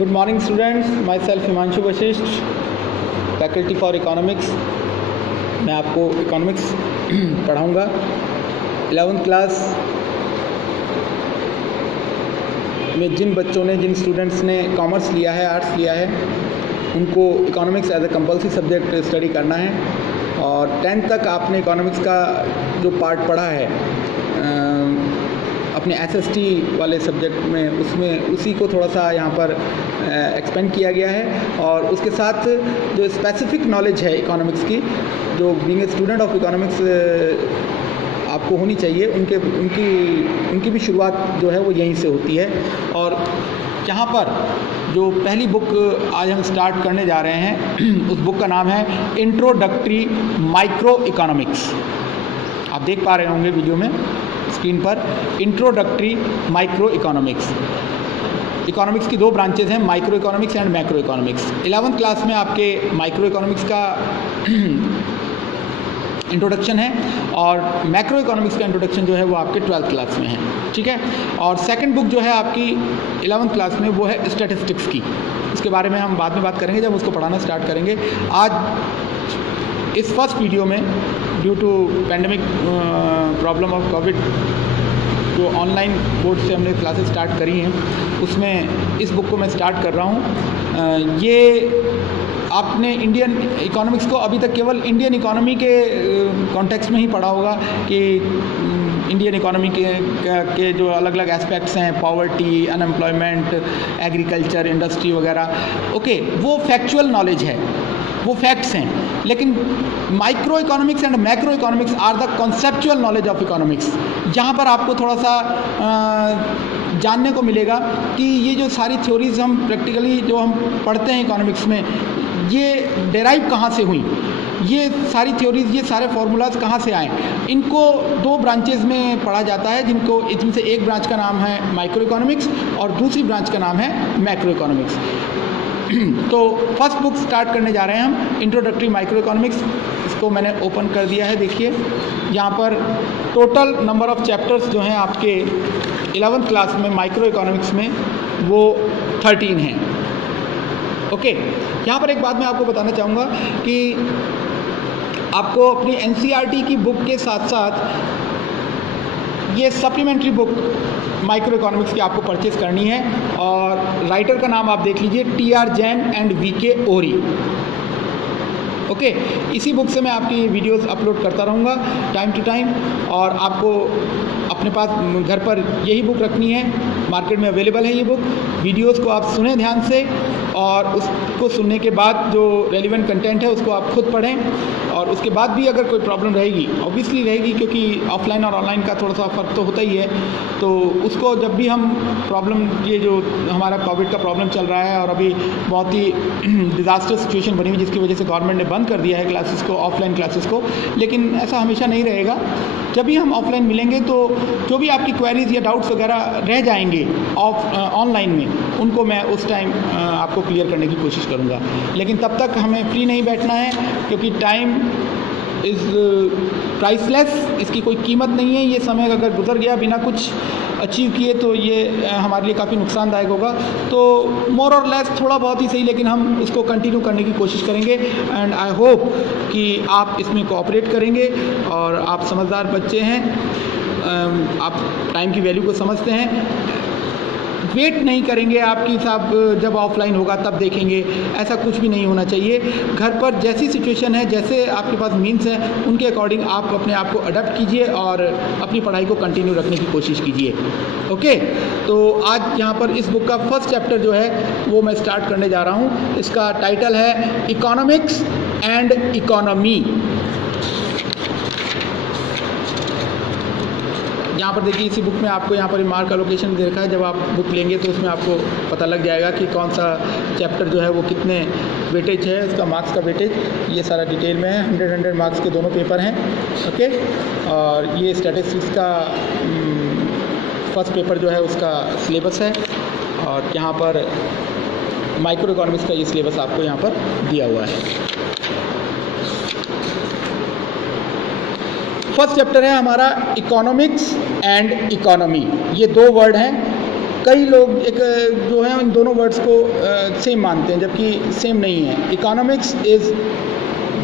Good morning students, my self Himanshu Vashishtha, faculty for economics. मैं आपको economics पढ़ाऊँगा। 11th class में जिन बच्चों ने, जिन स्टूडेंट्स ने कॉमर्स लिया है, आर्ट्स लिया है, उनको economics as a compulsory subject study करना है। और 10th तक आपने इकोनॉमिक्स का जो पार्ट पढ़ा है अपने SST वाले सब्जेक्ट में, उसमें उसी को थोड़ा सा यहाँ पर एक्सपेंड किया गया है। और उसके साथ जो स्पेसिफिक नॉलेज है इकोनॉमिक्स की, जो being a student of economics आपको होनी चाहिए, उनकी भी शुरुआत जो है वो यहीं से होती है। और यहाँ पर जो पहली बुक आज हम स्टार्ट करने जा रहे हैं उस बुक का नाम है इंट्रोडक्टरी माइक्रो इकोनॉमिक्स। आप देख पा रहे होंगे वीडियो में स्क्रीन पर, इंट्रोडक्टरी माइक्रो इकोनॉमिक्स। इकोनॉमिक्स की दो ब्रांचेज हैं, micro economics and macro economics. 11th class में आपके माइक्रो इकोनॉमिक्स का इंट्रोडक्शन है और मैक्रो इकोनॉमिक्स का इंट्रोडक्शन जो है वो आपके 12th क्लास में है, ठीक है। और सेकंड बुक जो है आपकी 11th क्लास में वो है स्टैटिस्टिक्स की। इसके बारे में हम बाद में बात करेंगे जब उसको पढ़ाना स्टार्ट करेंगे। आज इस फर्स्ट वीडियो में due to pandemic problem of Covid, जो ऑनलाइन बोर्ड से हमने क्लासेस स्टार्ट करी हैं, उसमें इस बुक को मैं स्टार्ट कर रहा हूँ। ये आपने इंडियन इकोनॉमिक्स को अभी तक केवल इंडियन इकोनॉमी के कॉन्टेक्स्ट में ही पढ़ा होगा कि इंडियन इकोनॉमी के जो अलग अलग एस्पेक्ट्स हैं, पॉवर्टी, अनएम्प्लॉयमेंट, एग्रीकल्चर, इंडस्ट्री वगैरह, ओके, वो फैक्चुअल नॉलेज है, वो फैक्ट्स हैं। लेकिन microeconomics and macroeconomics are the conceptual knowledge of economics. यहाँ पर आपको थोड़ा सा जानने को मिलेगा कि ये जो सारी थ्योरीज हम प्रैक्टिकली जो हम पढ़ते हैं इकोनॉमिक्स में, ये डेराइव कहाँ से हुई, ये सारी थ्योरीज, ये सारे फार्मूलाज कहाँ से आए। इनको दो ब्रांचेज में पढ़ा जाता है, जिनमें से एक ब्रांच का नाम है माइक्रो इकोनॉमिक्स और दूसरी ब्रांच का नाम है मैक्रो इकोनॉमिक्स। तो फर्स्ट बुक स्टार्ट करने जा रहे हैं हम, इंट्रोडक्टरी माइक्रो इकोनॉमिक्स। इसको मैंने ओपन कर दिया है, देखिए यहाँ पर टोटल नंबर ऑफ चैप्टर्स जो हैं आपके 11th क्लास में माइक्रो इकोनॉमिक्स में वो 13 हैं, ओके। यहाँ पर एक बात मैं आपको बताना चाहूँगा कि आपको अपनी NCERT की बुक के साथ साथ ये सप्लीमेंट्री बुक माइक्रो इकोनॉमिक्स की आपको परचेज करनी है। और राइटर का नाम आप देख लीजिए, TR जैन एंड VK ओरी, ओके। इसी बुक से मैं आपकी वीडियोस अपलोड करता रहूँगा टाइम टू टाइम। और आपको अपने पास घर पर यही बुक रखनी है, मार्केट में अवेलेबल है ये बुक। वीडियोस को आप सुनें ध्यान से और उसको सुनने के बाद जो रेलिवेंट कंटेंट है उसको आप खुद पढ़ें। और उसके बाद भी अगर कोई प्रॉब्लम रहेगी, ऑब्वियसली रहेगी, क्योंकि ऑफलाइन और ऑनलाइन का थोड़ा सा फ़र्क तो होता ही है, तो उसको जब भी हम प्रॉब्लम, ये जो हमारा कोविड का प्रॉब्लम चल रहा है और अभी बहुत ही डिज़ास्टर सिचुएशन बनी हुई जिसकी वजह से गवर्नमेंट ने बंद कर दिया है क्लासेस को, ऑफलाइन क्लासेस को, लेकिन ऐसा हमेशा नहीं रहेगा। जब भी हम ऑफलाइन मिलेंगे तो जो भी आपकी क्वेरीज या डाउट्स वगैरह रह जाएंगे ऑनलाइन में, उनको मैं उस टाइम आपको क्लियर करने की कोशिश करूँगा। लेकिन तब तक हमें फ्री नहीं बैठना है, क्योंकि टाइम इज़ प्राइसलेस, इसकी कोई कीमत नहीं है। ये समय अगर गुजर गया बिना कुछ अचीव किए तो ये हमारे लिए काफ़ी नुकसानदायक होगा। तो मोर और लेस थोड़ा बहुत ही सही, लेकिन हम इसको कंटिन्यू करने की कोशिश करेंगे। एंड आई होप कि आप इसमें कोऑपरेट करेंगे। और आप समझदार बच्चे हैं, आप टाइम की वैल्यू को समझते हैं, वेट नहीं करेंगे आपकी साहब जब ऑफलाइन होगा तब देखेंगे, ऐसा कुछ भी नहीं होना चाहिए। घर पर जैसी सिचुएशन है, जैसे आपके पास मीन्स हैं, उनके अकॉर्डिंग आप अपने आप को अडॉप्ट कीजिए और अपनी पढ़ाई को कंटिन्यू रखने की कोशिश कीजिए, ओके। तो आज यहाँ पर इस बुक का फर्स्ट चैप्टर जो है वो मैं स्टार्ट करने जा रहा हूँ। इसका टाइटल है इकोनॉमिक्स एंड इकोनॉमी। यहाँ पर देखिए, इसी बुक में आपको यहाँ पर मार्क एलोकेशन दे रखा है। जब आप बुक लेंगे तो उसमें आपको पता लग जाएगा कि कौन सा चैप्टर जो है वो कितने वेटेज है, उसका मार्क्स का वेटेज, ये सारा डिटेल में है। 100 मार्क्स के दोनों पेपर हैं, ओके। और ये स्टैटिस्टिक्स का फर्स्ट पेपर जो है उसका सिलेबस है। और यहाँ पर माइक्रो इकोनॉमिक्स का ये सिलेबस आपको यहाँ पर दिया हुआ है। फर्स्ट चैप्टर है हमारा इकोनॉमिक्स एंड इकोनॉमी। ये दो वर्ड हैं, कई लोग एक जो है इन दोनों वर्ड्स को सेम मानते हैं, जबकि सेम नहीं है। Economics is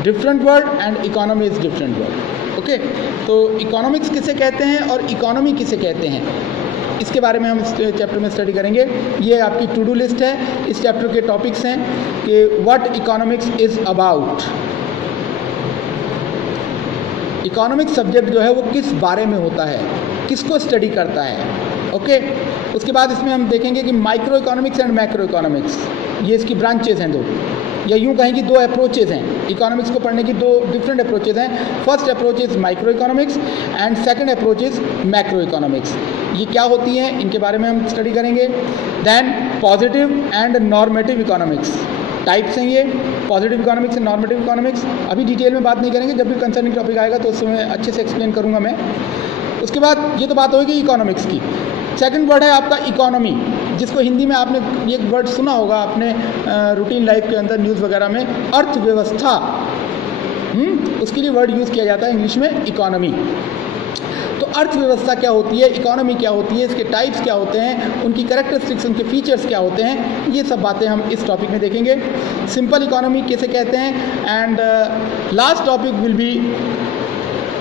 different word and economy is different word. Okay, तो इकोनॉमिक्स किसे कहते हैं और इकोनॉमी किसे कहते हैं, इसके बारे में हम इस चैप्टर में स्टडी करेंगे। ये आपकी टू डू लिस्ट है। इस चैप्टर के टॉपिक्स हैं कि what economics is about. Economics subject जो है वो किस बारे में होता है, किसको स्टडी करता है। ओके, उसके बाद इसमें हम देखेंगे कि micro economics and macro economics, ये इसकी ब्रांचेस हैं दो, या यूँ कहें कि दो अप्रोचेज़ हैं। इकोनॉमिक्स को पढ़ने की दो डिफरेंट अप्रोचेज़ हैं। First approach is micro economics and second approach is macro economics. ये क्या होती हैं, इनके बारे में हम स्टडी करेंगे। Then positive and normative economics, types हैं ये, positive economics and normative economics. अभी डिटेल में बात नहीं करेंगे, जब भी कंसर्निंग टॉपिक आएगा तो उसमें अच्छे से एक्सप्लेन करूँगा मैं। उसके बाद ये तो बात होगी इकोनॉमिक्स की। सेकंड वर्ड है आपका इकोनॉमी, जिसको हिंदी में आपने एक वर्ड सुना होगा अपने रूटीन लाइफ के अंदर, न्यूज़ वगैरह में, अर्थव्यवस्था। उसके लिए वर्ड यूज़ किया जाता है इंग्लिश में इकोनॉमी। तो अर्थव्यवस्था क्या होती है, इकोनॉमी क्या होती है, इसके टाइप्स क्या होते हैं, उनकी कैरेक्टरिस्टिक्स, उनके फीचर्स क्या होते हैं, ये सब बातें हम इस टॉपिक में देखेंगे। सिंपल इकोनॉमी किसे कहते हैं, and last topic will be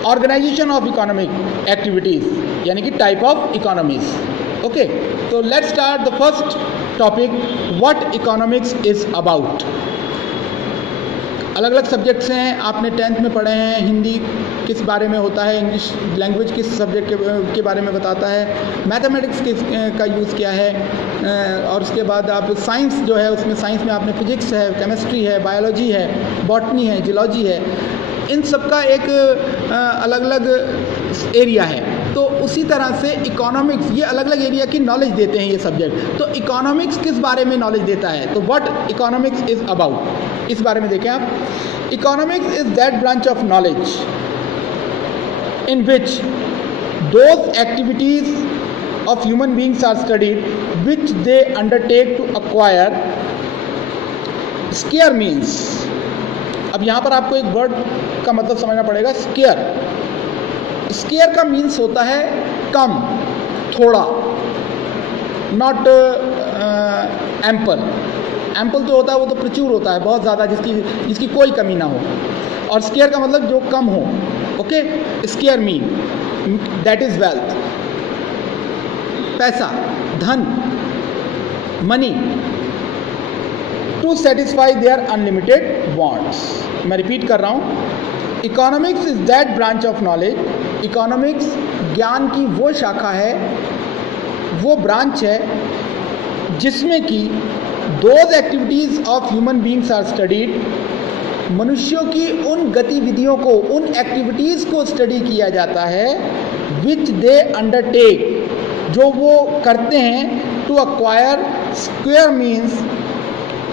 organisation of economic activities, यानी कि टाइप ऑफ इकोनॉमीज। ओके, तो let's start the first topic, what economics is about. अलग अलग सब्जेक्ट्स हैं, आपने 10th में पढ़े हैं। हिंदी किस बारे में होता है, इंग्लिश लैंग्वेज किस सब्जेक्ट के बारे में बताता है, मैथमेटिक्स का यूज़ क्या है, और उसके बाद आप साइंस जो है उसमें साइंस में आपने फिजिक्स है, केमिस्ट्री है, बायोलॉजी है, बॉटनी है, जियोलॉजी है, इन सब का एक अलग अलग एरिया है। तो उसी तरह से इकोनॉमिक्स, ये अलग अलग एरिया की नॉलेज देते हैं ये सब्जेक्ट। तो इकोनॉमिक्स किस बारे में नॉलेज देता है, तो व्हाट इकोनॉमिक्स इज़ अबाउट, इस बारे में देखें आप। Economics is that branch of knowledge in which those activities of human beings are studied which they undertake to acquire scarce means। अब यहाँ पर आपको एक वर्ड का मतलब समझना पड़ेगा, स्केयर। स्केयर का मीन्स होता है कम, थोड़ा, नॉट एम्पल। एम्पल जो होता है वो तो प्रचुर होता है, बहुत ज़्यादा, जिसकी कोई कमी ना हो, और स्केयर का मतलब जो कम हो। Okay, scarce mean that is wealth, पैसा, धन, money, to satisfy their unlimited wants. मैं रिपीट कर रहा हूँ, economics is that branch of knowledge. Economics ज्ञान की वो शाखा है, वो ब्रांच है जिसमें कि those activities of human beings are studied. मनुष्यों की उन गतिविधियों को, उन एक्टिविटीज़ को स्टडी किया जाता है विच दे अंडरटेक, जो वो करते हैं, to acquire square means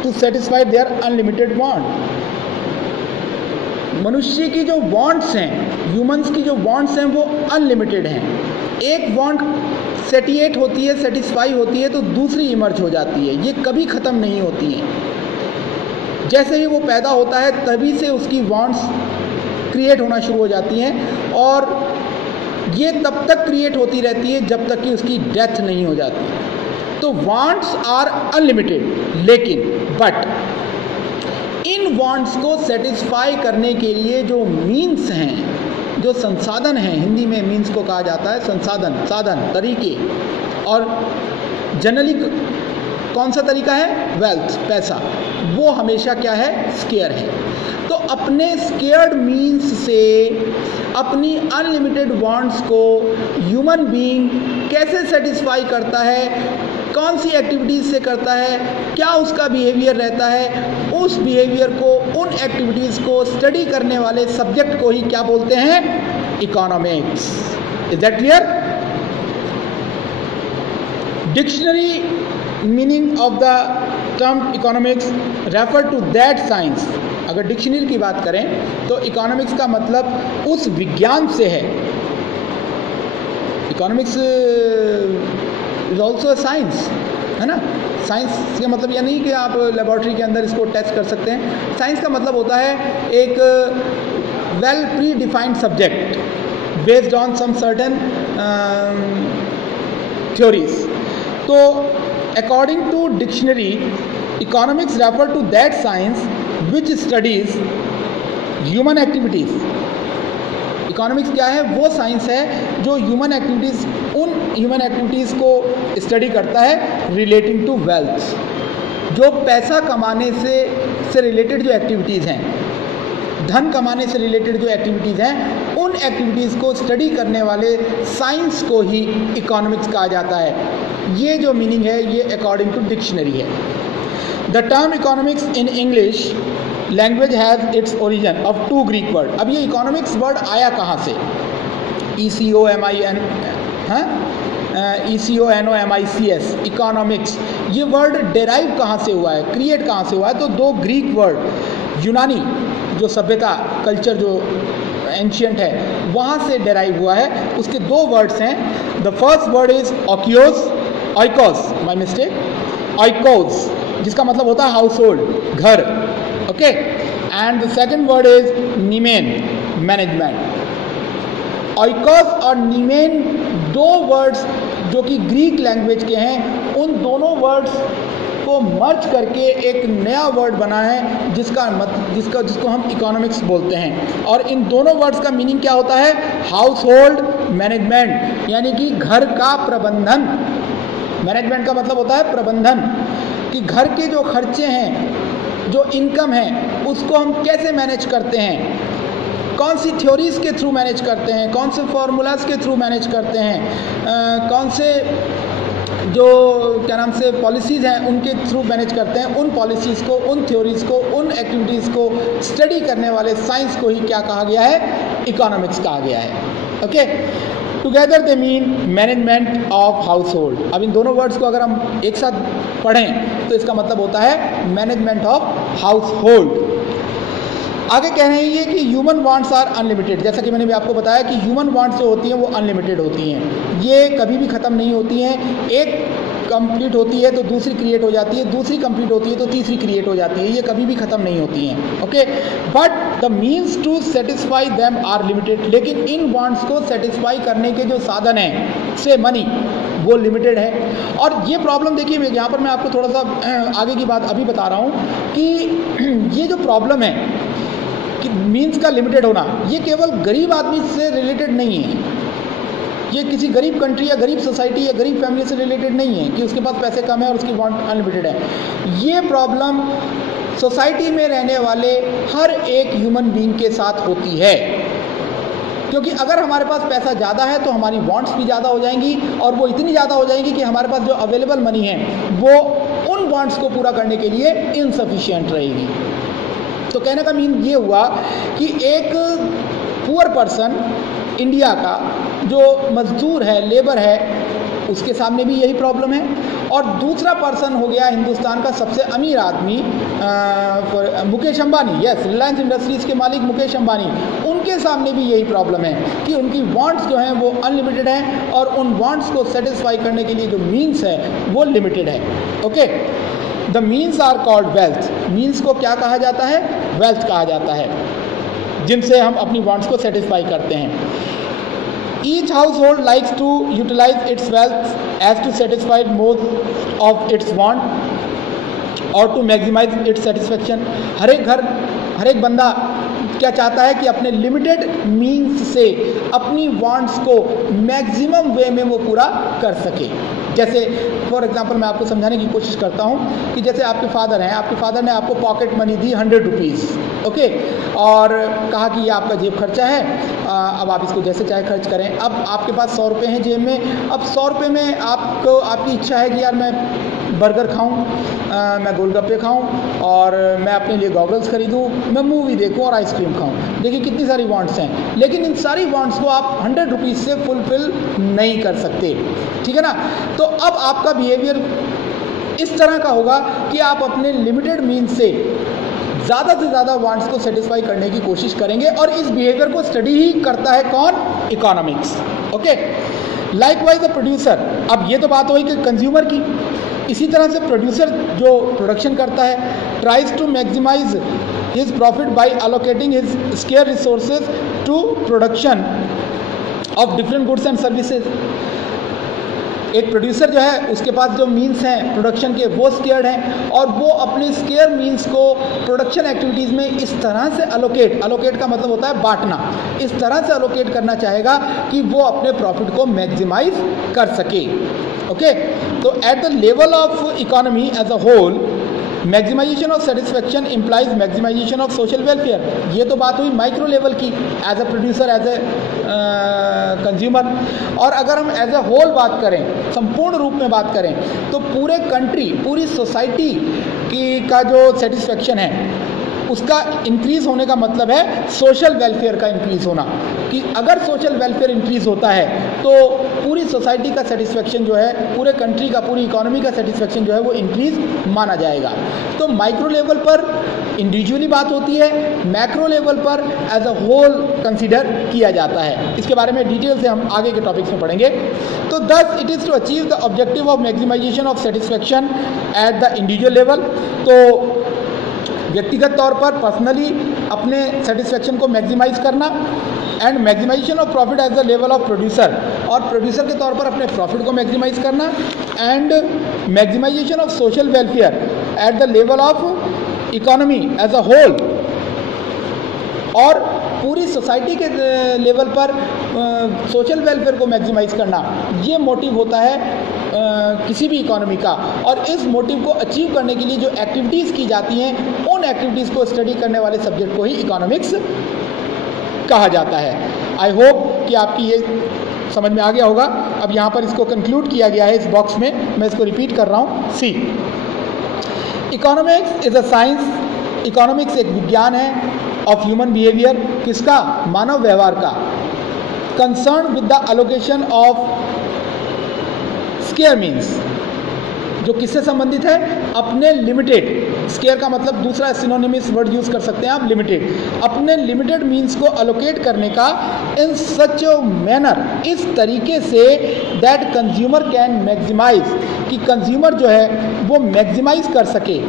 to satisfy their unlimited want. मनुष्य की जो वांट्स हैं, ह्यूमंस की जो वांट्स हैं वो अनलिमिटेड हैं। एक वांट सेटिएट होती है, सेटिस्फाई होती है, तो दूसरी इमर्ज हो जाती है, ये कभी ख़त्म नहीं होती हैं। जैसे ही वो पैदा होता है तभी से उसकी वांट्स क्रिएट होना शुरू हो जाती हैं, और ये तब तक क्रिएट होती रहती है जब तक कि उसकी डेथ नहीं हो जाती। तो वांट्स आर अनलिमिटेड, लेकिन बट इन वांट्स को सेटिस्फाई करने के लिए जो मीन्स हैं, जो संसाधन हैं, हिंदी में मीन्स को कहा जाता है संसाधन, साधन, तरीके, और जनरली कौन सा तरीका है, वेल्थ, पैसा, वो हमेशा क्या है, स्केयर है। तो अपने स्केयर्ड मीन्स से अपनी अनलिमिटेड वांट्स को ह्यूमन बीइंग कैसे सेटिस्फाई करता है, कौन सी एक्टिविटीज़ से करता है, क्या उसका बिहेवियर रहता है, उस बिहेवियर को, उन एक्टिविटीज़ को स्टडी करने वाले सब्जेक्ट को ही क्या बोलते हैं, economics. Is that clear? Dictionary meaning of the term economics refer to that science. अगर डिक्शनरी की बात करें तो इकोनॉमिक्स का मतलब उस विज्ञान से है। Economics is also a science, है ना। साइंस का मतलब यह नहीं कि आप लेबोरेटरी के अंदर इसको टेस्ट कर सकते हैं। साइंस का मतलब होता है एक well predefined subject based on some certain theories. तो तो according to dictionary economics refer to that science which studies human activities. Economics क्या है? वो साइंस है जो ह्यूमन एक्टिविटीज़, उन ह्यूमन एक्टिविटीज़ को स्टडी करता है रिलेटिंग टू वेल्थ, जो पैसा कमाने से रिलेटेड जो एक्टिविटीज़ हैं, धन कमाने से रिलेटेड जो एक्टिविटीज़ हैं, उन एक्टिविटीज़ को स्टडी करने वाले साइंस को ही इकोनॉमिक्स कहा जाता है। ये जो मीनिंग है ये अकॉर्डिंग टू डिक्शनरी है। The term economics in English language has its origin of 2 Greek word. अब ये इकोनॉमिक्स वर्ड आया कहाँ से? ECONOMICS, इकोनॉमिक्स, ये वर्ड डेराइव कहाँ से हुआ है, क्रिएट कहाँ से हुआ है? तो 2 ग्रीक वर्ड, यूनानी जो सभ्यता, कल्चर जो एंशियंट है, वहाँ से डेराइव हुआ है। उसके 2 वर्ड्स हैं। The first word is oikos, my mistake, oikos, जिसका मतलब होता है हाउस होल्ड, घर, okay. And the second word is nemein, management. Oikos और नीमेन 2 वर्ड्स जो कि ग्रीक लैंग्वेज के हैं, उन दोनों वर्ड्स को मर्ज करके एक नया वर्ड बना है जिसको हम इकोनॉमिक्स बोलते हैं। और इन दोनों वर्ड्स का मीनिंग क्या होता है? हाउस होल्ड मैनेजमेंट, यानी कि घर का प्रबंधन। मैनेजमेंट का मतलब होता है प्रबंधन, कि घर के जो खर्चे हैं, जो इनकम है, उसको हम कैसे मैनेज करते हैं, कौन सी थ्योरीज़ के थ्रू मैनेज करते हैं, कौन से फार्मूलाज के थ्रू मैनेज करते हैं, कौन से जो क्या नाम से पॉलिसीज़ हैं उनके थ्रू मैनेज करते हैं। उन पॉलिसीज़ को, उन थ्योरीज़ को, उन एक्टिविटीज़ को स्टडी करने वाले साइंस को ही क्या कहा गया है? इकोनॉमिक्स कहा गया है, okay. Together they mean management of house hold. अब इन दोनों वर्ड्स को अगर हम एक साथ पढ़ें तो इसका मतलब होता है मैनेजमेंट ऑफ हाउस होल्ड। आगे कह रहे हैं ये कि ह्यूमन वांट्स आर अनलिमिटेड। जैसा कि मैंने भी आपको बताया कि ह्यूमन वांट्स जो होती हैं वो अनलिमिटेड होती हैं, ये कभी भी ख़त्म नहीं होती हैं। एक कंप्लीट होती है तो दूसरी क्रिएट हो जाती है, दूसरी कंप्लीट होती है तो तीसरी क्रिएट हो जाती है, ये कभी भी ख़त्म नहीं होती हैं, okay. But the means to satisfy them are limited. लेकिन इन वांट्स को सेटिस्फाई करने के जो साधन हैं, से मनी, वो लिमिटेड है। और ये प्रॉब्लम देखिए, यहाँ पर मैं आपको थोड़ा सा आगे की बात अभी बता रहा हूँ कि ये जो प्रॉब्लम है कि मीन्स का लिमिटेड होना, ये केवल गरीब आदमी से रिलेटेड नहीं है, ये किसी गरीब कंट्री या गरीब सोसाइटी या गरीब फैमिली से रिलेटेड नहीं है कि उसके पास पैसे कम है और उसकी वांट अनलिमिटेड है। ये प्रॉब्लम सोसाइटी में रहने वाले हर एक ह्यूमन बीइंग के साथ होती है, क्योंकि अगर हमारे पास पैसा ज़्यादा है तो हमारी वांट्स भी ज़्यादा हो जाएंगी, और वो इतनी ज़्यादा हो जाएंगी कि हमारे पास जो अवेलेबल मनी है वो उन वांट्स को पूरा करने के लिए इनसफिशिएंट रहेगी। तो कहने का मीन ये हुआ कि एक पुअर पर्सन, इंडिया का जो मजदूर है, लेबर है, उसके सामने भी यही प्रॉब्लम है। और दूसरा पर्सन हो गया हिंदुस्तान का सबसे अमीर आदमी, मुकेश अंबानी, यस, रिलायंस इंडस्ट्रीज़ के मालिक मुकेश अंबानी, उनके सामने भी यही प्रॉब्लम है कि उनकी वांट्स जो हैं वो अनलिमिटेड हैं और उन वांट्स को सेटिस्फाई करने के लिए जो मीन्स है वो लिमिटेड है, okay. The means are called wealth. Means को क्या कहा जाता है? वेल्थ कहा जाता है, जिनसे हम अपनी वांट्स को सेटिस्फाई करते हैं। Each household likes to utilize its wealth as to satisfy most of its want or to maximize its satisfaction। हर एक घर, हर एक बंदा क्या चाहता है कि अपने लिमिटेड मीन्स से अपनी वांट्स को मैक्सिमम वे में वो पूरा कर सके। जैसे फॉर एग्जांपल मैं आपको समझाने की कोशिश करता हूँ कि जैसे आपके फादर हैं, आपके फादर ने आपको पॉकेट मनी दी 100 रुपीज़, ओके, और कहा कि ये आपका जेब खर्चा है, अब आप इसको जैसे चाहे खर्च करें। अब आपके पास 100 रुपये हैं जेब में। अब 100 रुपये में आपको, आपकी इच्छा है कि यार मैं बर्गर खाऊं, मैं गोलगप्पे खाऊं और मैं अपने लिए गॉगल्स खरीदूं, मैं मूवी देखूं और आइसक्रीम खाऊं। देखिए कितनी सारी वांट्स हैं, लेकिन इन सारी वांट्स को आप 100 रुपीज़ से फुलफिल नहीं कर सकते, ठीक है ना। तो अब आपका बिहेवियर इस तरह का होगा कि आप अपने लिमिटेड मीन्स से ज़्यादा वांट्स को सेटिस्फाई करने की कोशिश करेंगे, और इस बिहेवियर को स्टडी ही करता है कौन? Economics, okay. Likewise the producer. अब ये तो बात हुई कि कंज्यूमर की, इसी तरह से प्रोड्यूसर जो प्रोडक्शन करता है tries to maximize his profit by allocating his scarce resources to production of different goods and services. एक प्रोड्यूसर जो है उसके पास जो मीन्स हैं प्रोडक्शन के वो स्केयर्ड हैं और वो अपने स्केयर मीन्स को प्रोडक्शन एक्टिविटीज़ में इस तरह से अलोकेट का मतलब होता है बांटना, इस तरह से अलोकेट करना चाहेगा कि वो अपने प्रॉफिट को मैक्सिमाइज कर सके। ओके, तो at the level of economy as a whole maximization of satisfaction implies maximization of social welfare. ये तो बात हुई माइक्रो लेवल की, as a producer, as a consumer. और अगर हम एज ए होल बात करें, संपूर्ण रूप में बात करें, तो पूरे कंट्री, पूरी सोसाइटी की का जो सेटिस्फेक्शन है उसका इंक्रीज़ होने का मतलब है सोशल वेलफेयर का इंक्रीज़ होना, कि अगर सोशल वेलफेयर इंक्रीज़ होता है तो पूरी सोसाइटी का सेटिस्फेक्शन जो है, पूरे कंट्री का, पूरी इकोनॉमी का सेटिस्फेक्शन जो है वो इंक्रीज़ माना जाएगा। तो माइक्रो लेवल पर इंडिविजुअली बात होती है, मैक्रो लेवल पर एज अ होल कंसीडर किया जाता है। इसके बारे में डिटेल से हम आगे के टॉपिक्स में पढ़ेंगे। तो thus it is to achieve the objective of maximization of satisfaction at the individual level. तो व्यक्तिगत तौर पर पर्सनली अपने सेटिस्फेक्शन को मैक्सिमाइज करना, and maximization of profit as the level of producer, और प्रोड्यूसर के तौर पर अपने प्रॉफिट को मैक्सिमाइज करना, and maximization of social welfare at the level of economy as a whole, और पूरी सोसाइटी के लेवल पर सोशल वेलफेयर को मैक्सिमाइज करना, ये मोटिव होता है किसी भी इकोनॉमी का। और इस मोटिव को अचीव करने के लिए जो एक्टिविटीज़ की जाती हैं, उन एक्टिविटीज़ को स्टडी करने वाले सब्जेक्ट को ही इकोनॉमिक्स कहा जाता है। आई होप कि आपकी ये समझ में आ गया होगा। अब यहाँ पर इसको कंक्लूड किया गया है इस बॉक्स में, मैं इसको रिपीट कर रहा हूँ। See, economics is a science, economics एक विज्ञान है ऑफ ह्यूमन बिहेवियर, किसका? मानव व्यवहार का। Concern with the allocation of square means, जो किससे संबंधित है? अपने लिमिटेड, स्केयर का मतलब दूसरा सिनोनिमस वर्ड यूज कर सकते हैं आप, लिमिटेड, अपने लिमिटेड मीन्स को अलोकेट करने का इन सच मैनर, इस तरीके से दैट कंज्यूमर कैन मैक्सिमाइज, कि कंज्यूमर जो है वो मैक्सिमाइज कर सके।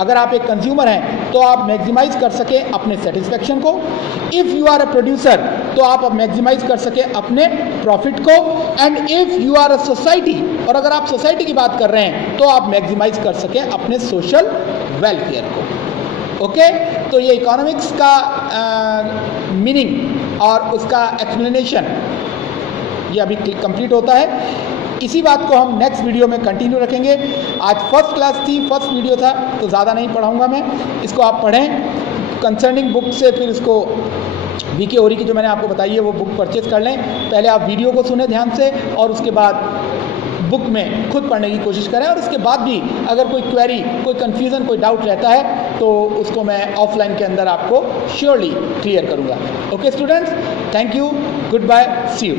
अगर आप एक कंज्यूमर हैं तो आप मैक्सिमाइज कर सके अपने सेटिस्फेक्शन को। If you are a producer तो आप मैक्सिमाइज कर सके अपने प्रॉफिट को। And if you are a society, और अगर आप सोसाइटी की बात कर रहे हैं तो आप मैक्सिमाइज कर सके अपने सोशल वेलफेयर को। ओके, तो ये इकोनॉमिक्स का मीनिंग और उसका एक्सप्लेनेशन ये अभी कंप्लीट होता है। इसी बात को हम नेक्स्ट वीडियो में कंटिन्यू रखेंगे। आज फर्स्ट क्लास थी, फर्स्ट वीडियो था, तो ज़्यादा नहीं पढ़ाऊंगा मैं, इसको आप पढ़ें कंसर्निंग बुक से, फिर इसको वीके ओरी की जो मैंने आपको बताई है वो बुक परचेज कर लें। पहले आप वीडियो को सुने ध्यान से और उसके बाद बुक में खुद पढ़ने की कोशिश करें, और उसके बाद भी अगर कोई क्वेरी, कोई कन्फ्यूज़न, कोई डाउट रहता है तो उसको मैं ऑफलाइन के अंदर आपको श्योरली क्लियर करूँगा। Okay students, thank you, goodbye, see you.